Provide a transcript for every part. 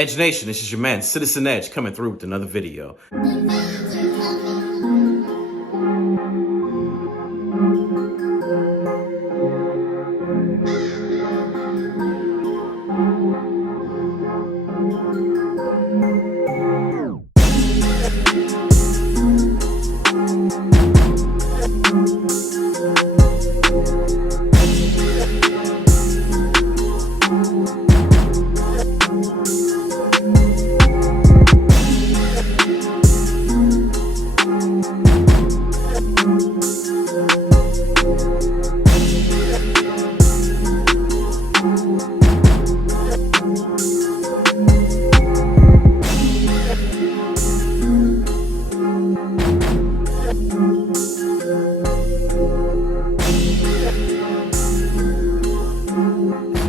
Edge Nation, this is your man, Citizen Edge, coming through with another video.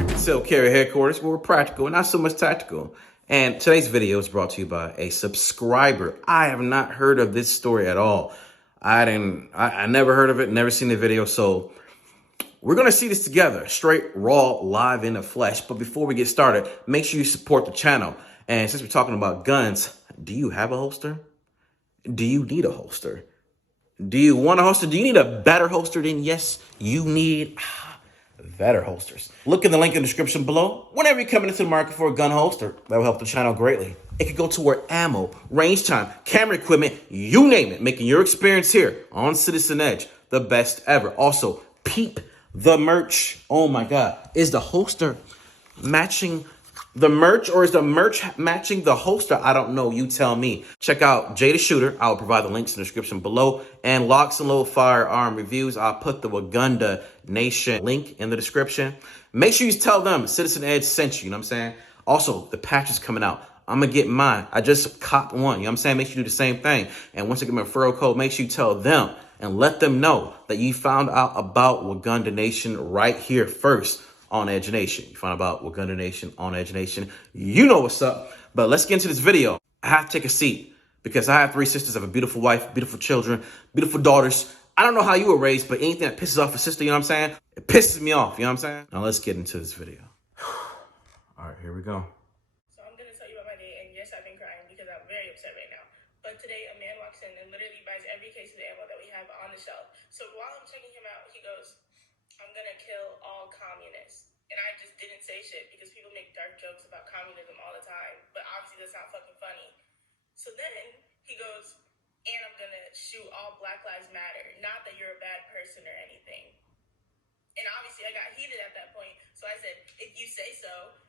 Concealed Carry Headquarters, where we're practical and not so much tactical. And today's video is brought to you by a subscriber. I have not heard of this story at all. I never heard of it, never seen the video. So we're going to see this together, straight, raw, live in the flesh. But before we get started, make sure you support the channel. And since we're talking about guns, do you have a holster? Do you need a holster? Do you want a holster? Do you need a better holster? Then yes, you need better holsters. Look in the link in the description below. Whenever you're coming into the market for a gun holster, that will help the channel greatly. It could go toward ammo, range time, camera equipment, you name it, making your experience here on Citizen Edge the best ever. Also, peep the merch. Oh my God. Is the holster matching the merch, or is the merch matching the holster? I don't know. You tell me. Check out Jay the Shooter. I'll provide the links in the description below. And Locs and Little Firearm Reviews. I'll put the Waganda Nation link in the description. Make sure you tell them Citizen Edge sent you. You know what I'm saying? Also, the patch is coming out. I'm going to get mine. I just copped one. You know what I'm saying? Make sure you do the same thing. And once I get my referral code, make sure you tell them and let them know that you found out about Waganda Nation right here first on Edge Nation. You find out about Waganda Nation on Edge Nation. You know what's up. But let's get into this video. I have to take a seat because I have 3 sisters. I have a beautiful wife, beautiful children, beautiful daughters. I don't know how you were raised, but anything that pisses off a sister, you know what I'm saying? It pisses me off, you know what I'm saying? Now let's get into this video. All right, here we go. So I'm going to tell you about my day, and yes, I've been crying because I'm very upset right now. But today, a man walks in and literally buys every case of ammo that we have on the shelf. So while I'm checking him out, he goes, "I'm going to kill all communists." And I just didn't say shit because people make dark jokes about communism all the time. But obviously that's not fucking funny. So then he goes, "And I'm going to shoot all Black Lives Matter. Not that you're a bad person or anything." And obviously I got heated at that point. So I said, "If you say so."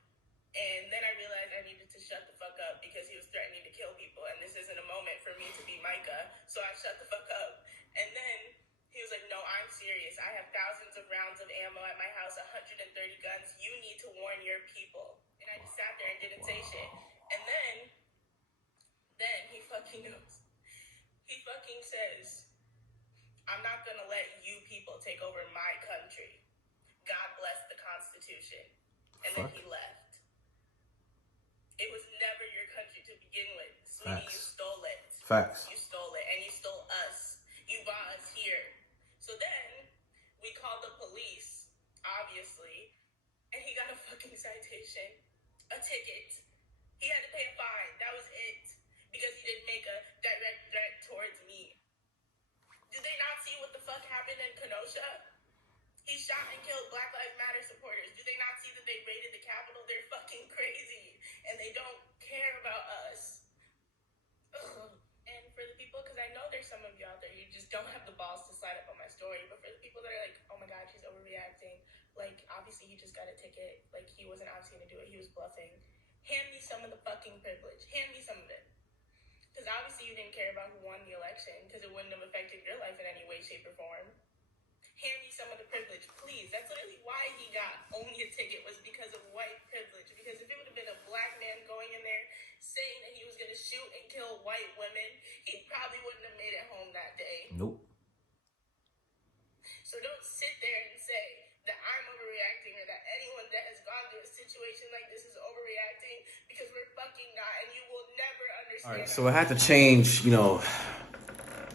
And then I realized I needed to shut the fuck up because he was threatening to kill people. And this isn't a moment for me to be Micah. So I shut the fuck up. And then he was like, "No, I'm serious. I have thousands of rounds of ammo at my house, 130 guns. You need to warn your people." And I just sat there and didn't say shit. And then he fucking goes. He fucking says, "I'm not going to let you people take over my country. God bless the Constitution." And then he left. It was never your country to begin with. Sweetie, you stole it. Facts. You stole it. And you stole us. You brought us here. So then we called the police, obviously, and he got a fucking citation, a ticket. He had to pay a fine. That was it. Because he didn't make a direct threat towards me. Did they not see what the fuck happened in Kenosha? He shot and killed Black Lives Matter supporters. Do they not see that they raided the Capitol? They're fucking crazy. And they don't care about us. Ugh. And for the people, because I know there's some of you out there, you just don't have the balls to slide up on my story. But for the people that are like, "Oh my God, she's overreacting." Like, obviously he just got a ticket. Like, he wasn't obviously going to do it. He was bluffing. Hand me some of the fucking privilege. Hand me some of it. Because obviously you didn't care about who won the election, because it wouldn't have affected your life in any way, shape, or form. Hand me some of the privilege, please. That's literally why he got only a ticket, was because of white privilege. Because if it would have been a black man going in there saying that he was going to shoot and kill white women, he probably wouldn't have made it home that day. Nope. So don't sit there and say that I'm overreacting or that anyone that has gone through a situation like this is overreacting, because we're fucking not, and you will never understand. All right, so I had to change,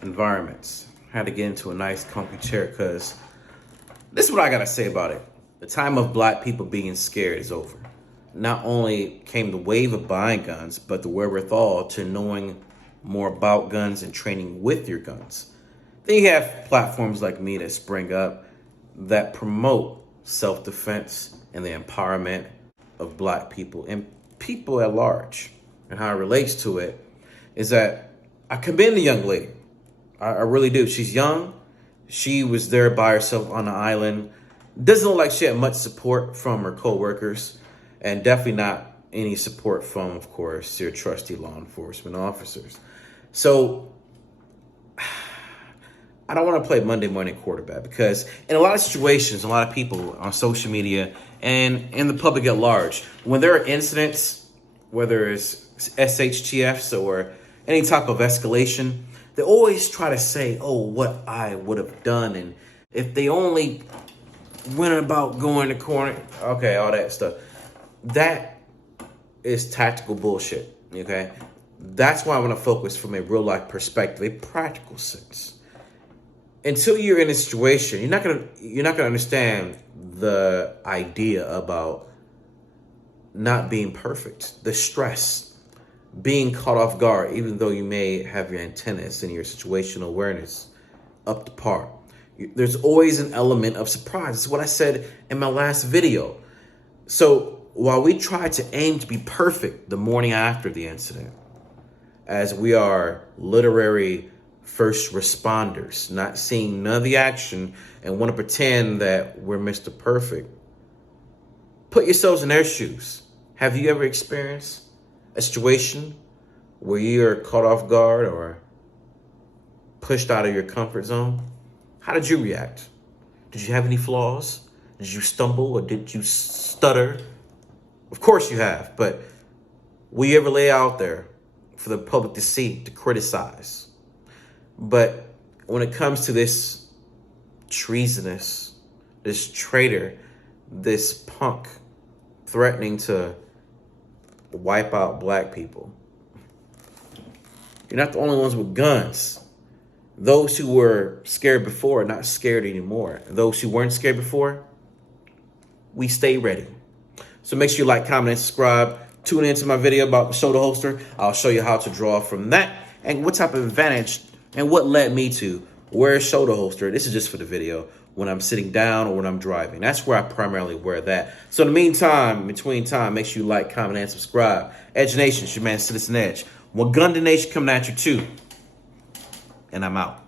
environments. I had to get into a nice comfy chair because this is what I got to say about it. The time of Black people being scared is over. not only came the wave of buying guns, but the wherewithal to knowing more about guns and training with your guns. Then you have platforms like me that spring up that promote self-defense and the empowerment of Black people and people at large. And how it relates to it is that I commend the young lady. I really do. She's young. She was there by herself on the island. Doesn't look like she had much support from her co-workers, and definitely not any support from, of course, your trusty law enforcement officers. So I don't want to play Monday morning quarterback, because in a lot of situations, a lot of people on social media and in the public at large, when there are incidents, whether it's SHTFs or any type of escalation, they always try to say, oh, what I would have done. And if they only went about going the corner, okay, all that stuff. That is tactical bullshit, okay? That's why I want to focus from a real life perspective, a practical sense. Until you're in a situation, you're not gonna understand the idea about not being perfect, the stress, being caught off guard, even though you may have your antennas and your situational awareness up to par. There's always an element of surprise. That's what I said in my last video. So while we try to aim to be perfect the morning after the incident, as we are literary first responders, not seeing none of the action and want to pretend that we're Mr. Perfect, put yourselves in their shoes. Have you ever experienced a situation where you're caught off guard or pushed out of your comfort zone? How did you react? Did you have any flaws? Did you stumble or did you stutter? Of course you have, but will you ever lay out there for the public to see, to criticize? But when it comes to this treasonous, this traitor, this punk threatening to wipe out Black people, you're not the only ones with guns. Those who were scared before are not scared anymore. Those who weren't scared before, we stay ready. So make sure you like, comment, and subscribe. Tune into my video about the shoulder holster. I'll show you how to draw from that and what type of advantage and what led me to wear a shoulder holster. This is just for the video when I'm sitting down or when I'm driving. That's where I primarily wear that. So in the meantime, between time, make sure you like, comment, and subscribe. Edge Nation, it's your man Citizen Edge. One gun nation coming at you too. And I'm out.